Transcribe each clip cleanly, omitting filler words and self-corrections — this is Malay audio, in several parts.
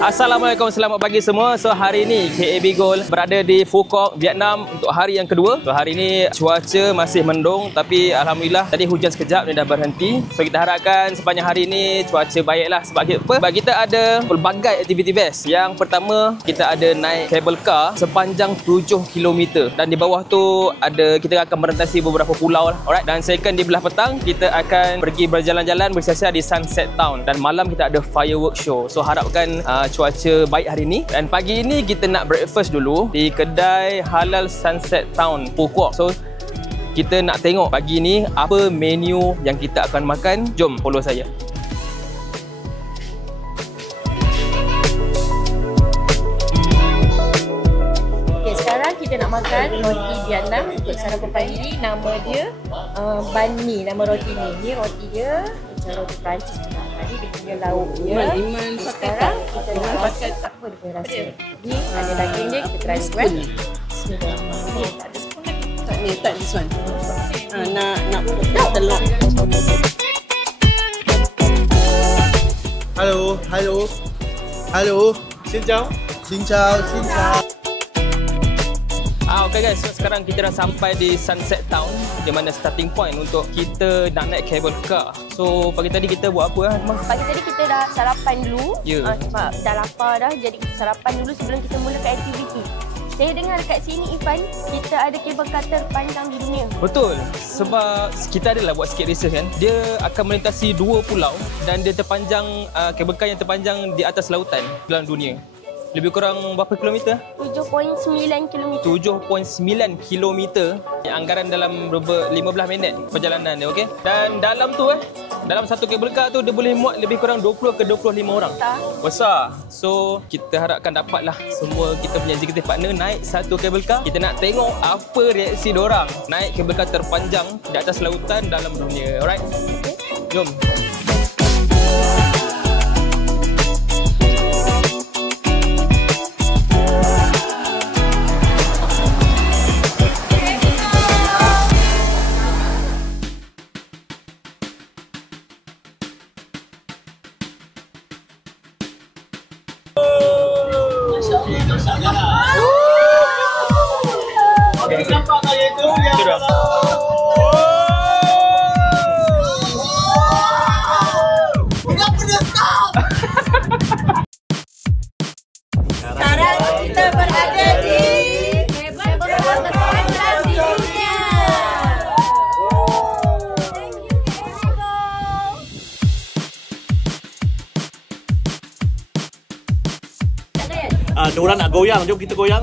Assalamualaikum, selamat pagi semua. So hari ini KAB Gold berada di Phu Quoc, Vietnam untuk hari yang kedua. So hari ini cuaca masih mendung tapi alhamdulillah tadi hujan sekejap dan dah berhenti. So kita harapkan sepanjang hari ini cuaca baiklah. Sebab kita ada pelbagai aktiviti best. Yang pertama, kita ada naik cable car sepanjang 7 km dan di bawah tu kita akan merentasi beberapa pulau lah. Alright, dan second di belah petang kita akan pergi berjalan-jalan bersiasat di Sunset Town dan malam kita ada firework show. So harapkan cuaca baik hari ini. Dan pagi ini kita nak breakfast dulu di kedai halal Sunset Town Phu Quoc. So kita nak tengok pagi ni apa menu yang kita akan makan. Jom follow saya. Okay, sekarang kita nak makan roti Vietnam untuk sarapan pagi ni. Nama dia banh mi, nama roti ni. Ni roti dia macam roti Perancis pula. Tadi dia punya lauk dia. Sekarang kita nak rasa apa dia punya rasa. Ni ada daging dia, kita try dulu kan. Bismillahirrahmanirrahim. Tak ada spoon lagi. Tak ni, tak this one. Nak telur. Hello. Xin chào. Okay guys, so sekarang kita dah sampai di Sunset Town di mana starting point untuk kita nak naik cable car. So pagi tadi kita buat apa lah? Pagi tadi kita dah sarapan dulu. Sebab dah lapar dah, jadi kita sarapan dulu sebelum kita mulakan aktiviti. Saya dengar dekat sini Ifan, kita ada kabel car terpanjang di dunia. Betul, sebab kita adalah buat sikit research kan. Dia akan melintasi 2 pulau dan dia terpanjang, kabel car yang terpanjang di atas lautan dalam dunia. Lebih kurang berapa kilometer? 7.9 km. 7.9 km. Anggaran dalam 15 minit perjalanan dia, okey? Dan dalam tu dalam satu kabel car tu dia boleh muat lebih kurang 20 ke 25 orang. Besar. So kita harapkan dapatlah semua kita punya executive partner naik satu kabel car. Kita nak tengok apa reaksi diorang naik kabel car terpanjang di atas lautan dalam dunia. Alright? Jom. Nampak tak itu? Kenapa dia stop? Sekarang kita berada di kabel car terpanjang di dunia. Diorang nak goyang, jom kita goyang.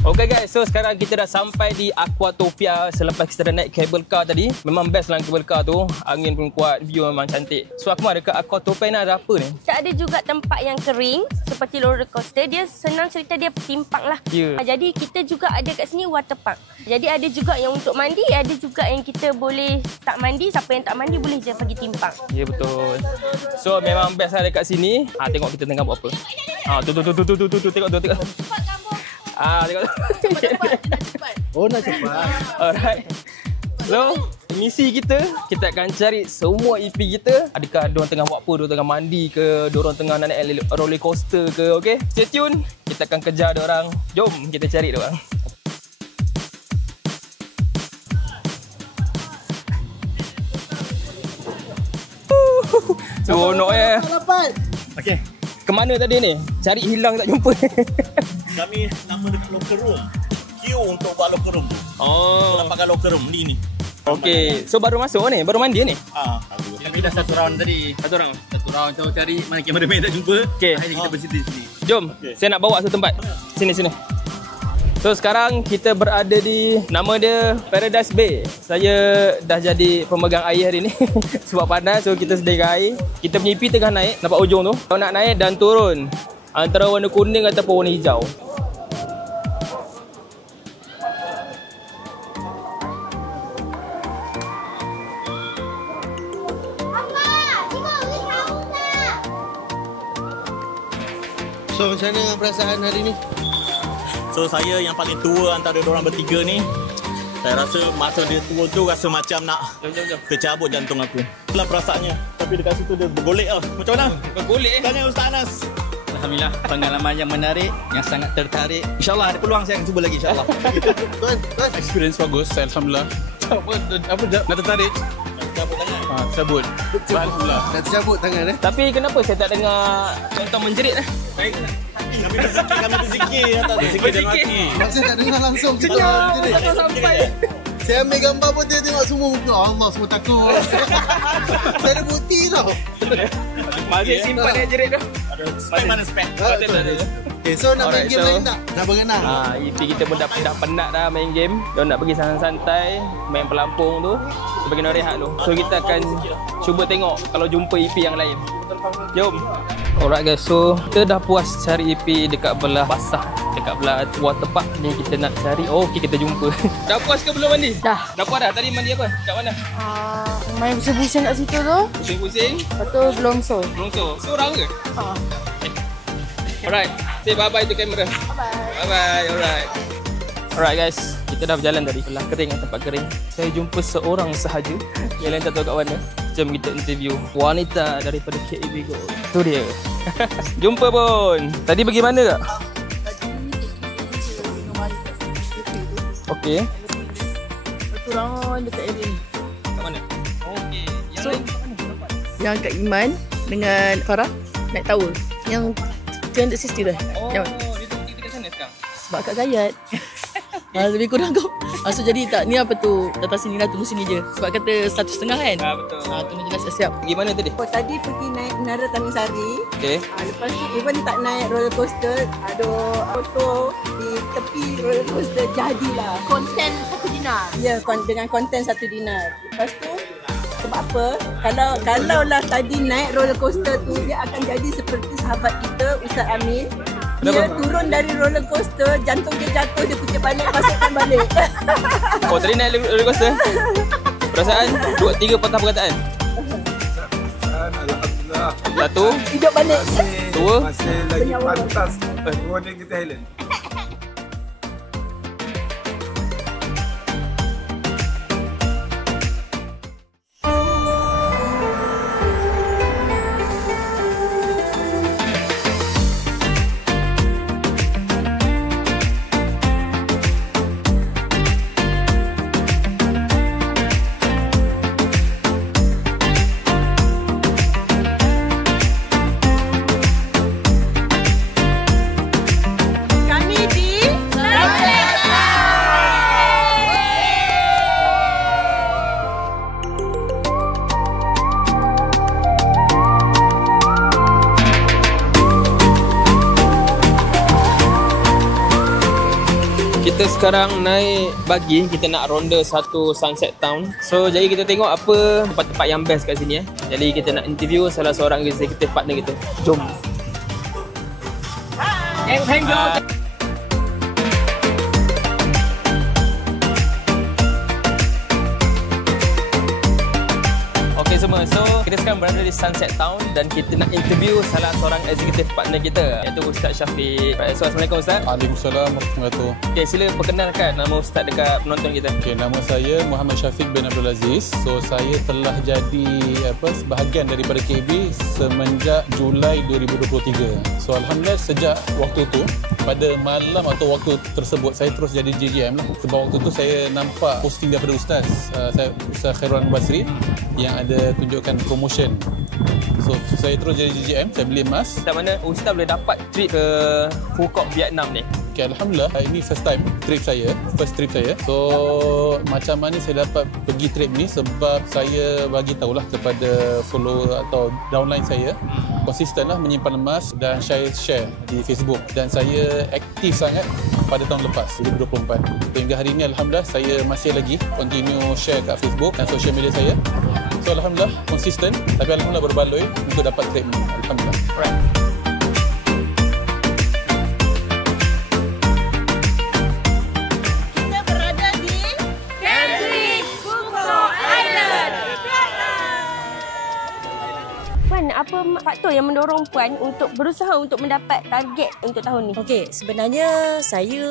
Okay guys, so sekarang kita dah sampai di Aquatopia selepas kita dah naik cable car tadi. Memang best lah cable car tu. Angin pun kuat, view memang cantik. So Akmal, dekat Aquatopia ni ada apa ni? Ada juga tempat yang kering seperti roller coaster. Dia senang cerita dia timpang lah. Jadi kita juga ada kat sini water park. Jadi ada juga yang untuk mandi, ada juga yang kita boleh tak mandi. Siapa yang tak mandi boleh je pergi timpang. Ya betul. So memang best lah dekat sini. Tengok kita tengah buat apa. Tu tengok. Tengok. Cepat. Oh, nak cepat. Alright. So, misi kita akan cari semua EP kita. Adakah diorang tengah buat apa? Diorang tengah mandi ke? Diorang tengah naik roller coaster ke? Okay? Stay tune. Kita akan kejar diorang. Jom kita cari diorang. Seronok ya. Okey. Kemana tadi ni? Cari hilang tak jumpa. Kami nama dekat locker room. Queue untuk buat locker room. Kita pakai locker room ni. Okey. So baru masuk ni? Baru mandi ni? Kami dah satu round tadi. Satu round So cari mana kameraman tak jumpa. Okey. Akhirnya kita berhenti di sini. Jom. Saya nak bawa satu tempat. Sini. So sekarang kita berada di, nama dia Paradise Bay. Saya dah jadi pemegang air hari ni. Sebab panas, so kita sediakan air. Kita punya EP tengah naik, nampak ujung tu. Kalau nak naik dan turun antara warna kuning ataupun warna hijau. So macam mana perasaan hari ni? So saya yang paling tua antara diorang bertiga ni. Saya rasa masa dia turun tu rasa macam nak Jom. tercabut jantung aku. Itulah perasaannya. Tapi dekat situ dia bergolek lah. Macam mana? Bergolek Tanya Ustaz Anas. Alhamdulillah, pengalaman yang menarik, yang sangat tertarik. InsyaAllah ada peluang saya akan cuba lagi insyaAllah. Tuan, experience bagus, Alhamdulillah. Apa nak tertarik? Cabut tangan. Cabut. Alhamdulillah. Dah tercabut tangan Tapi kenapa saya tak dengar Tonton menjerit Baik. Kami berzikir. Berzikir dalam hati. Maksud tak dengar langsung. Tak sampai. Saya ambil gambar pun dia tengok semua muka. Allah semua takut. Saya ada bukti tau. Masih simpan dia jerit tu. Spek mana spek? Okay, so nak main Alright, game so- lain tak? Dah berenang. EP kita pun dah penat dah main game. Dia nak pergi santai-santai, main pelampung tu. Kita bagi nak rehat dulu. So kita akan cuba tengok kalau jumpa EP yang lain. Jom. Alright guys, so kita dah puas cari EP dekat belah basah, dekat belah water park ni kita nak cari. Oh, okey kita jumpa. Dah puas ke belum mandi? Dah. Dah puas dah. Tadi mandi apa? Kat mana? Main pusing-pusing kat situ tu. Pusing-pusing. Lepas tu Gelongso. Gelongso. Seorang ke? Ha. Alright. Say bye-bye to kamera. Bye-bye. Bye-bye. Alright. Alright guys, kita dah berjalan dari belah kering, tempat kering. Saya jumpa seorang sahaja. Yang lain tak tahu kat mana. Jom kita interview wanita daripada KEB Gold. Tu dia. Jumpa pun. Tadi pergi mana kak? Okey. Kurang dekat area ni. Kat mana? Okey. Yang So- lain kat mana? Yang Kak Iman dengan Farah naik tower. Yang 360 dah. Oh, Yang, dia pergi dekat sana sekarang. sebab Kak Gayat. Lebih kurang kau. So jadi tak, ni apa tu, datang sini lah, tunggu sini je. Sebab kata 1.5 kan. Betul. Tunggu je lah siap-siap. Pergi mana tadi? Oh, tadi pergi naik Menara Tanjung Sari. Okey. Lepas tu even tak naik roller coaster, ada foto di tepi roller coaster, jadilah. Konten 1 dinar. Ya, dengan konten 1 dinar. Lepas tu sebab apa? Kalau lah tadi naik roller coaster tu, dia akan jadi seperti sahabat kita Ustaz Amin. Dia Kenapa? turun dari roller coaster, jantung dia jatuh, dia kutip balik, masukkan balik. Oh, tadi naik roller coaster. Perasaan 2-3 patah perkataan. Alhamdulillah. Satu, Hidup balik. dua. Masih lagi pantas. Warning kita Helen. Kami di Kita sekarang naik bagi, kita nak ronda satu Sunset Town. So jadi kita tengok apa tempat-tempat yang best kat sini. Jadi kita nak interview salah seorang executive partner kita. Jom. Okay semua, so kita sekarang berada di Sunset Town dan kita nak interview salah seorang executive partner kita, iaitu Ustaz Syafiq. Right, so Assalamualaikum Ustaz. Waalaikumsalam warahmatullahi wabarakatuh. Okay, sila perkenalkan nama Ustaz dekat penonton kita. Okay, nama saya Muhammad Syafiq bin Abdul Aziz. So saya telah jadi sebahagian daripada KB semenjak Julai 2023. So alhamdulillah sejak waktu tu, pada malam atau waktu tersebut saya terus jadi JJM lah. Sebab waktu tu saya nampak posting daripada Ustaz Ustaz Khairul Basri yang ada tunjukkan promotion. So saya terus jadi JJM, saya beli emas. Ustaz mana Ustaz boleh dapat trip ke Phuket Vietnam ni? Okay, alhamdulillah ini first trip saya. So macam mana saya dapat pergi trip ni sebab saya bagi tahulah kepada follower atau downline saya, konsisten lah menyimpan emas dan share di Facebook, dan saya aktif sangat pada tahun lepas 2024. Hingga hari ini alhamdulillah saya masih lagi continue share kat Facebook dan social media saya. So alhamdulillah konsisten, tapi alhamdulillah berbaloi untuk dapat trip ni. Alhamdulillah. Right. kita berada di Wan, apa faktor yang mendorong Puan untuk berusaha untuk mendapat target untuk tahun ni? Okey, sebenarnya saya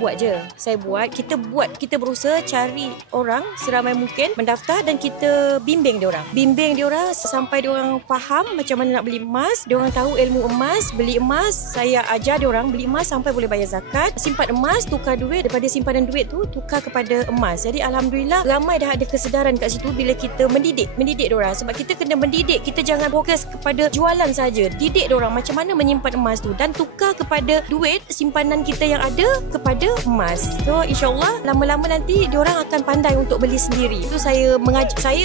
buat je. Saya buat, kita berusaha cari orang seramai mungkin mendaftar dan kita bimbing diorang. Bimbing diorang sampai diorang faham macam mana nak beli emas, diorang tahu ilmu emas, beli emas, saya ajar diorang beli emas sampai boleh bayar zakat, simpan emas, tukar duit, daripada simpanan duit tu tukar kepada emas. Jadi alhamdulillah ramai dah ada kesedaran kat situ bila kita mendidik diorang. Sebab kita kena mendidik, kita jangan fokus kepada jualan saja. Didik diorang macam mana menyimpan emas tu dan tukar kepada duit simpanan kita yang ada kepada emas. So insyaAllah lama-lama nanti diorang akan pandai untuk beli sendiri. Itu saya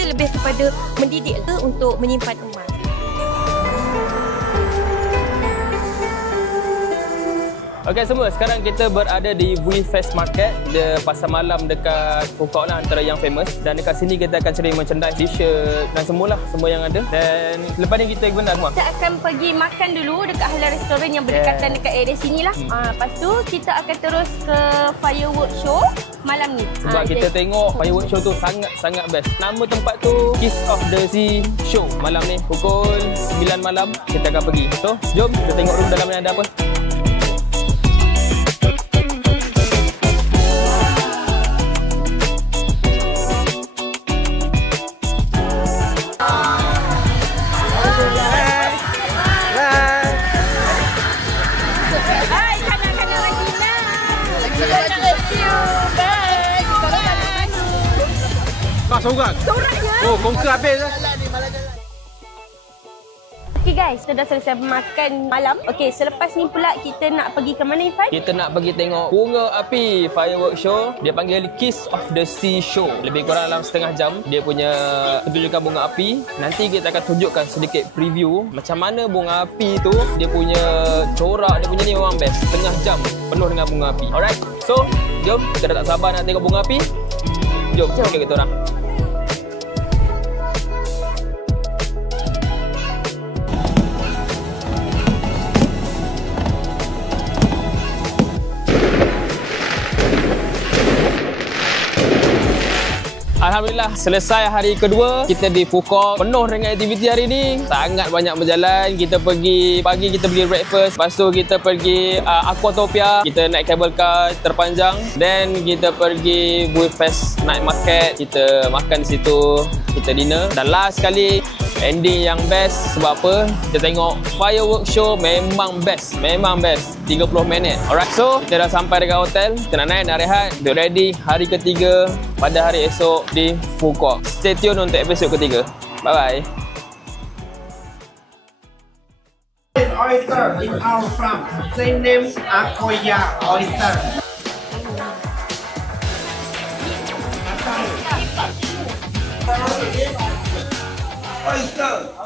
lebih kepada mendidik untuk menyimpan emas. Okey semua, sekarang kita berada di VFest Market, dia pasar malam dekat Fukok lah, antara yang famous. Dan dekat sini kita akan cari merchandise, t-shirt dan semualah, semua yang ada. Dan lepas ni kita guna semua. Kita akan pergi makan dulu dekat halal restoran yang berdekatan dekat area sini lah. Lepas tu kita akan terus ke firework show malam ni. Sebab kita tengok firework show tu sangat-sangat best. Nama tempat tu Kiss of the Sea Show. Malam ni pukul 9 malam kita akan pergi. So jom kita tengok dulu dalam ni ada apa. Seorang? Seorangnya. Oh, kongka habis lah. Okay guys, kita dah selesai makan malam. Okay, selepas ni pula kita nak pergi ke mana Ifan? Kita nak pergi tengok bunga api firework show. Dia panggil Kiss of the Sea Show. Lebih kurang dalam setengah jam dia punya pertunjukan bunga api. Nanti kita akan tunjukkan sedikit preview macam mana bunga api tu, dia punya corak, dia punya ni memang best. Setengah jam penuh dengan bunga api. Alright, so jom, kita dah tak sabar nak tengok bunga api. Jom. Okay, kita orang. Alhamdulillah, selesai hari kedua. Kita di Fukok, penuh dengan aktiviti hari ni. Sangat banyak berjalan. Kita pergi pagi, kita pergi breakfast. Lepas tu kita pergi Aquatopia. Kita naik cable car terpanjang. Then kita pergi VFest Night Market. Kita makan di situ. Kita dinner. Dan last sekali, ending yang best. Sebab apa? Kita tengok firework show memang best. Memang best. 30 minit. Alright, so kita dah sampai dekat hotel. Kita nak naik, nak rehat. Get ready hari ketiga pada hari esok di Fukok. Stay tune untuk episod ketiga. Bye-bye. Oyster in our farm. Same name, Akoya Oyster. Oyster.